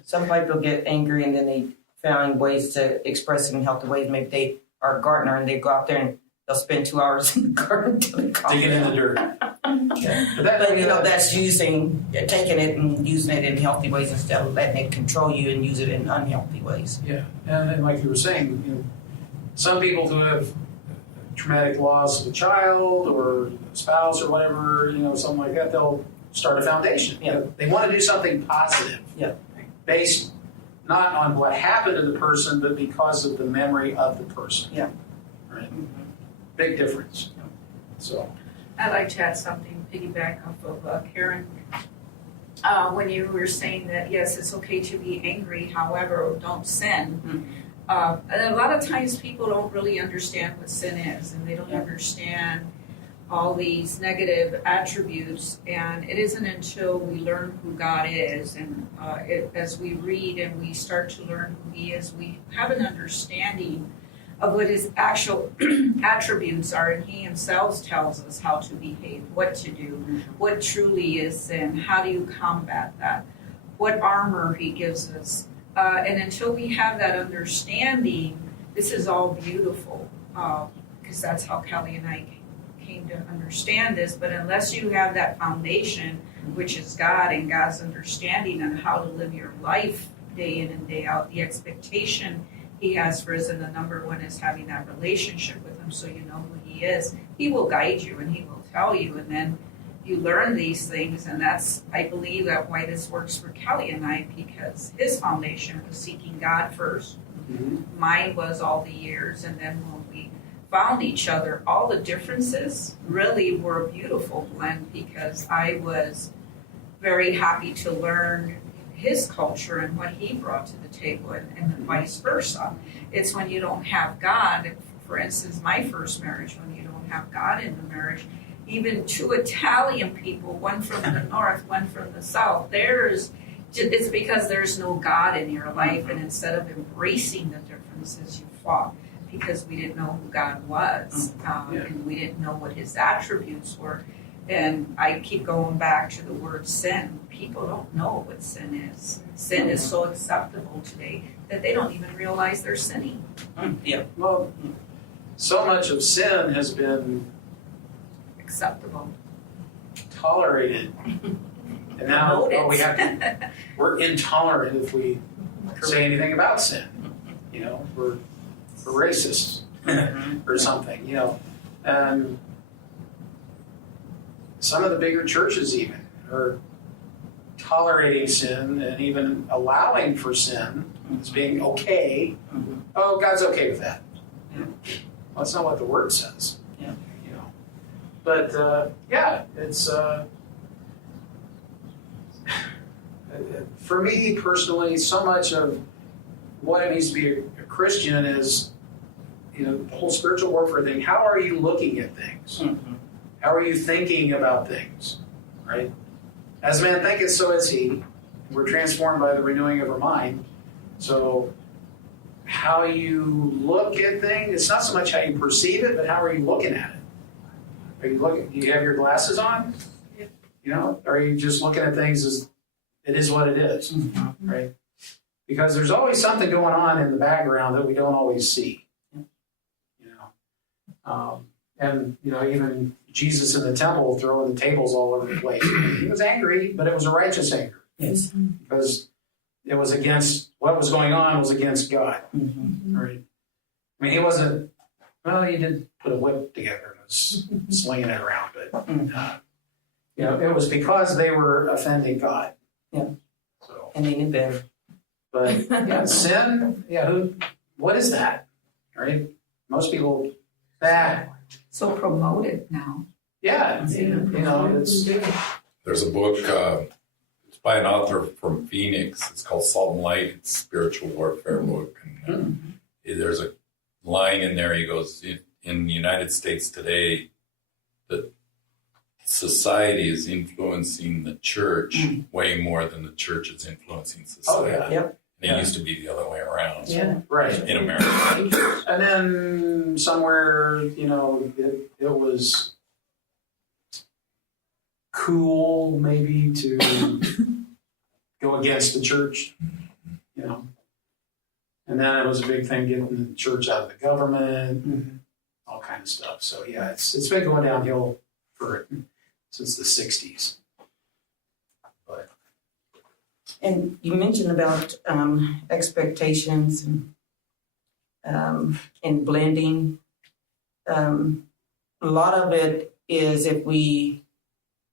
Some people get angry and then they find ways to express it in healthy ways. Maybe they are a gardener and they go out there and they'll spend 2 hours in the garden until they come Dig it in the dirt. But that's taking it and using it in healthy ways instead of letting it control you and use it in unhealthy ways. Yeah. And like you were saying, some people who have traumatic loss of a child or a spouse or whatever, something like that, they'll start a foundation. Yeah. They want to do something positive. Yeah. Based not on what happened to the person, but because of the memory of the person. Yeah. Right? Big difference. So. I'd like to add something, piggyback off of Karen. When you were saying that, yes, it's okay to be angry, however, don't sin. And a lot of times people don't really understand what sin is, and they don't understand all these negative attributes. And it isn't until we learn who God is, and as we read and we start to learn who He is, we have an understanding of what His actual attributes are, and He Himself tells us how to behave, what to do, what truly is sin, how do you combat that, what armor He gives us. And until we have that understanding, this is all beautiful, because that's how Kelly and I came to understand this. But unless you have that foundation, which is God and God's understanding on how to live your life day in and day out, the expectation He has for us, and the number one is having that relationship with Him so you know who He is. He will guide you and He will tell you, and then you learn these things, and that's, I believe, that why this works for Kelly and I, because his foundation was seeking God first. Mine was all the years, and then when we found each other, all the differences really were a beautiful blend, because I was very happy to learn his culture and what he brought to the table, and vice versa. It's when you don't have God, for instance, my first marriage, when you don't have God in the marriage, even two Italian people, one from the north, one from the south, it's because there's no God in your life, and instead of embracing the differences, you fought because we didn't know who God was, and we didn't know what His attributes were. And I keep going back to the word sin. People don't know what sin is. Sin is so acceptable today that they don't even realize they're sinning. Yeah. Well, so much of sin has been acceptable, tolerated, and now we're intolerant if we say anything about sin. We're racist or something. And some of the bigger churches even are tolerating sin and even allowing for sin as being okay. Oh, God's okay with that. Well, that's not what the Word says. But it's for me personally, so much of what it means to be a Christian is, the whole spiritual warfare thing. How are you looking at things? How are you thinking about things? Right? As a man thinketh, so is he. We're transformed by the renewing of our mind. So how you look at things, it's not so much how you perceive it, but how are you looking at it? Are you looking? Do you have your glasses on? Are you just looking at things as it is what it is, right? Because there's always something going on in the background that we don't always see. And even Jesus in the temple throwing the tables all over the place. He was angry, but it was a righteous anger. Yes. Because it was against what was going on was against God, right? I mean, he wasn't. Well, he did put a whip together and was slinging it around, but it was because they were offending God. Yeah. So, and they knew better. But sin. What is that? Right? Most people. So promoted now. Yeah. It's. There's a book. It's by an author from Phoenix. It's called Salt and Light. It's a spiritual warfare book. And there's a line in there. He goes, in the United States today, that society is influencing the church way more than the church is influencing society. Oh, yeah. Yep. And it used to be the other way around. Yeah. Right. In America. And then somewhere, it was cool maybe to go against the church, And then it was a big thing getting the church out of the government, all kind of stuff. So it's been going downhill since the 60s. But And you mentioned about expectations and blending. a lot of it is if we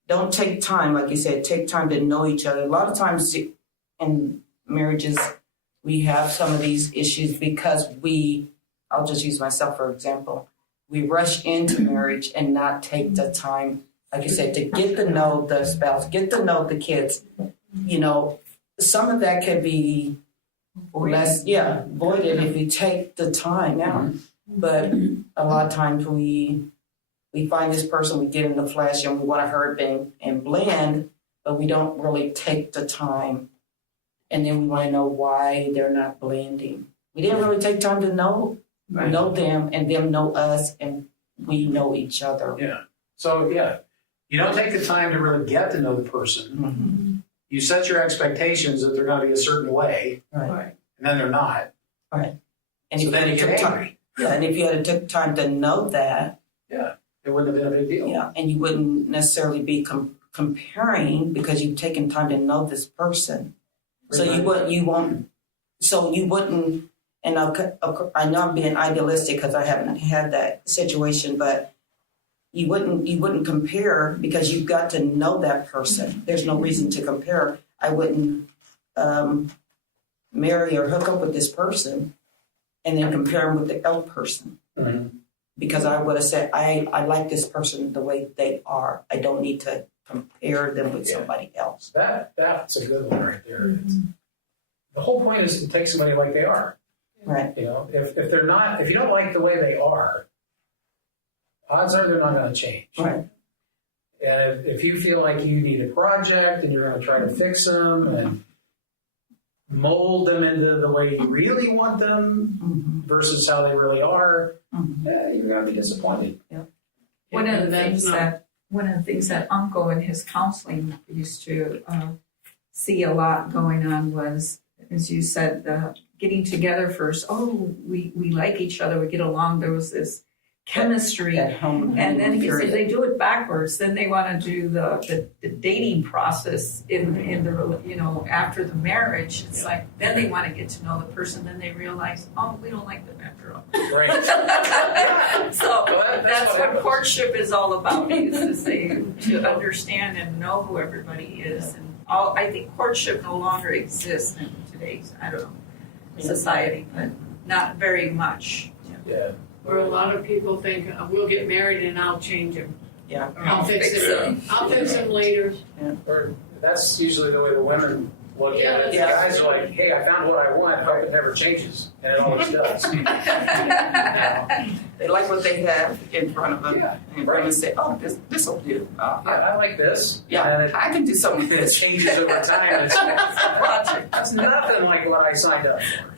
don't take time, like you said, take time to know each other. A lot of times in marriages, we have some of these issues because I'll just use myself for example, we rush into marriage and not take the time, like you said, to get to know the spouse, get to know the kids. You know, some of that could be voided if you take the time out. But a lot of times we find this person, we get in the flesh and we want to hurry and blend, but we don't really take the time. And then we want to know why they're not blending. We didn't really take time to know them and them know us and we know each other. Yeah. So, you don't take the time to really get to know the person. Mm-hmm. You set your expectations that they're going to be a certain way, Right. and then they're not. Right. And So if then you took get time, angry. and if you had took time to know that, It wouldn't have been a big deal. yeah, and you wouldn't necessarily be comparing because you've taken time to know this person. So you wouldn't, and I know I'm being idealistic because I haven't had that situation, but you wouldn't compare because you've got to know that person. There's no reason to compare. I wouldn't marry or hook up with this person and then compare him with the other person. Mm-hmm. Because I would have said, I like this person the way they are. I don't need to compare them with somebody else. That's a good one right there. The whole point is to take somebody like they are. Right. You know, if they're not, if you don't like the way they are, odds are they're not going to change. Right. And if you feel like you need a project and you're going to try to fix them and mold them into the way you really want them versus how they really are, you're going to be disappointed. Yeah. One of the things that Uncle in his counseling used to see a lot going on was, as you said, getting together first. Oh, we like each other, we get along. There was this chemistry, At home, and then he said period. they do it backwards. Then they want to do the dating process in the after the marriage. It's like then they want to get to know the person. Then they realize, oh, we don't like them after all. Right. So Well, that's what what happens. courtship is all about. Is to understand and know who everybody is. And I think courtship no longer exists in today's society, but not very much. Yeah. Where a lot of people think, we'll get married and I'll change him. Yeah. Or I'll fix him. I'll fix him later. Or that's usually the way the women look at it. The Yeah. guys are like, hey, I found what I want, hope it never changes. And it always does. They like what they have in front of them. Yeah. And women say, oh, this will do. I like this. Yeah, And I can do something with it this. changes over time. It's Project. That's nothing like what I signed up for.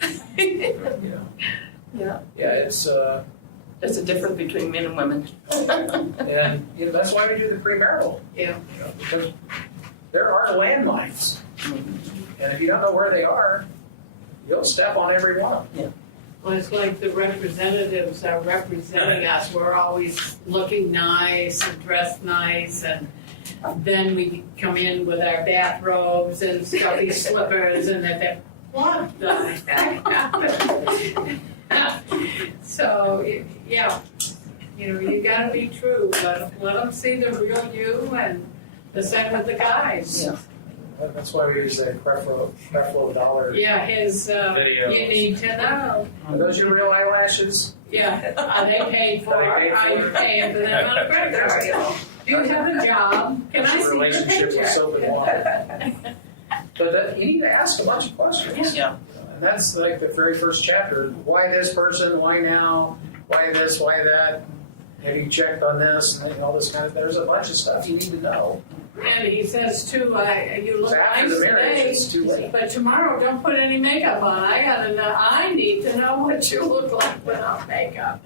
Yeah. Yeah, it's There's a difference between men and women. and that's why we do the premarital. Yeah. Because there are landmines, and if you don't know where they are, you'll step on every one of them. Well, it's like the representatives are representing us. We're always looking nice and dressed nice, and then we come in with our bathrobes and stuffy slippers, and that what the heck happened? So, yeah, you got to be true. Let them see the real you, and the same with the guys. Yeah. That's why we use that Creflo Dollar. Yeah, his, Videos. you need to know. Are those your real eyelashes? Yeah, are they paid for? Are they paid Are you for? paying for them on a credit card? Do you have a job? Can I That's a see your relationship with paycheck? soap and water. But you need to ask a bunch of questions. Yeah. And that's like the very first chapter. Why this person? Why now? Why this? Why that? Have you checked on this? And all this kind of. There's a bunch of stuff you need to know. And he says too, you look After nice the marriage, today, it's too late. but tomorrow don't put any makeup on. I gotta know. I need to know what you look like without makeup.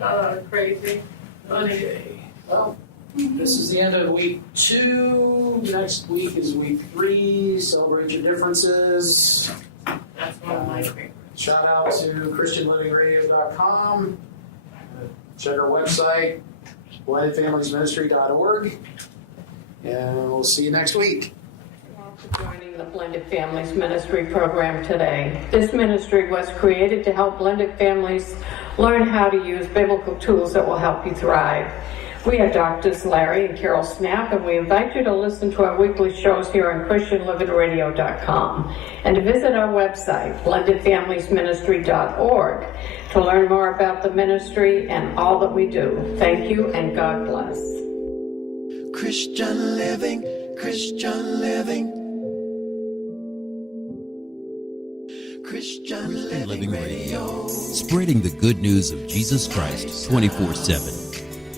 Oh, crazy. Funny. Okay. Well, this is the end of week 2. Next week is week 3. Celebrate your differences. That's one of my favorites. Shout out to ChristianLivingRadio.com. Check our website, blendedfamiliesministry.org. And we'll see you next week. Joining the Blended Families Ministry program today. This ministry was created to help blended families learn how to use biblical tools that will help you thrive. We have Drs. Larry and Carol Snap, and we invite you to listen to our weekly shows here on ChristianLivingRadio.com and to visit our website, blendedfamiliesministry.org, to learn more about the ministry and all that we do. Thank you, and God bless. Christian living, Christian living. Christian Living Radio. Spreading the good news of Jesus Christ 24/7.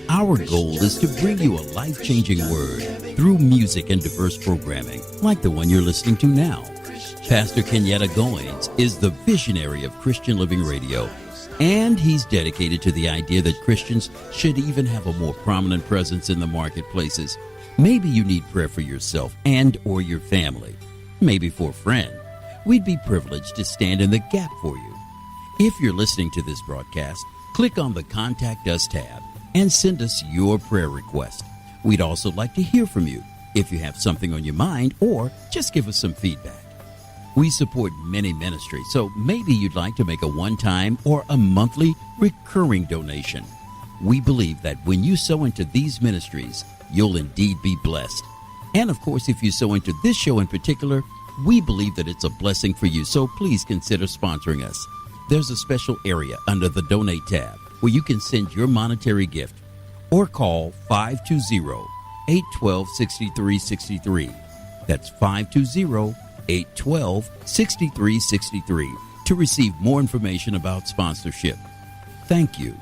Our goal is to bring you a life-changing word through music and diverse programming, like the one you're listening to now. Pastor Kenyatta Goins is the visionary of Christian Living Radio, and he's dedicated to the idea that Christians should even have a more prominent presence in the marketplaces. Maybe you need prayer for yourself and or your family, maybe for a friend. We'd be privileged to stand in the gap for you. If you're listening to this broadcast, click on the Contact Us tab and send us your prayer request. We'd also like to hear from you if you have something on your mind, or just give us some feedback. We support many ministries, so maybe you'd like to make a one-time or a monthly recurring donation. We believe that when you sow into these ministries, you'll indeed be blessed. And of course, if you sow into this show in particular, we believe that it's a blessing for you, so please consider sponsoring us. There's a special area under the Donate tab where you can send your monetary gift, or call 520-812-6363. That's 520-812-6363 to receive more information about sponsorship. Thank you.